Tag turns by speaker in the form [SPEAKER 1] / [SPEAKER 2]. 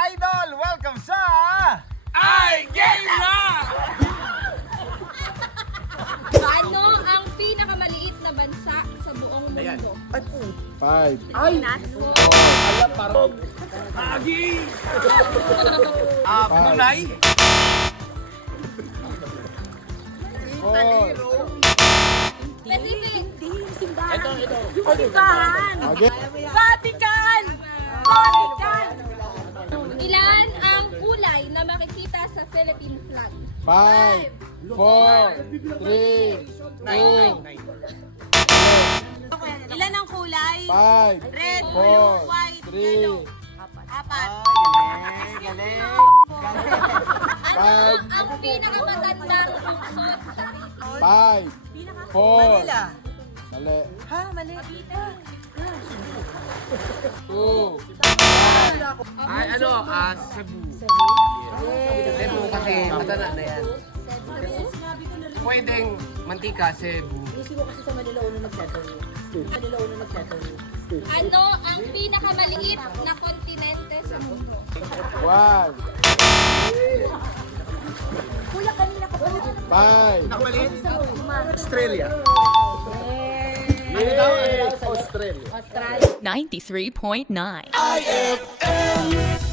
[SPEAKER 1] idol! Welcome sa...
[SPEAKER 2] Ay, game na!
[SPEAKER 3] Ano ang pinakamaliit na bansa sa buong mundo?
[SPEAKER 4] 5.
[SPEAKER 2] Agi! Brunei?
[SPEAKER 4] 4.
[SPEAKER 3] Pacific!
[SPEAKER 2] Ito.
[SPEAKER 3] Simbahan!
[SPEAKER 4] Again.
[SPEAKER 3] Vatican! Vatican! Ilan ang kulay na makikita sa Philippine flag?
[SPEAKER 4] 5, 4, 3, 2,
[SPEAKER 3] Ilan ang kulay?
[SPEAKER 4] 5,
[SPEAKER 3] Red,
[SPEAKER 4] 4, 3,
[SPEAKER 3] Apat. Ano
[SPEAKER 4] 5,
[SPEAKER 3] ang pinakamatandang lungsod sa
[SPEAKER 4] 5, 4. Mali.
[SPEAKER 3] Ha? Mali.
[SPEAKER 4] 2.
[SPEAKER 2] Ay, Cebu. Cebu kasi matanda na yan. Pwedeng mantika, Cebu.
[SPEAKER 3] Ano ang pinakamaliit na kontinente sa mundo?
[SPEAKER 4] 1. 5.
[SPEAKER 2] Maliit? Australia.
[SPEAKER 4] Australia.
[SPEAKER 5] 93.9.
[SPEAKER 6] IFM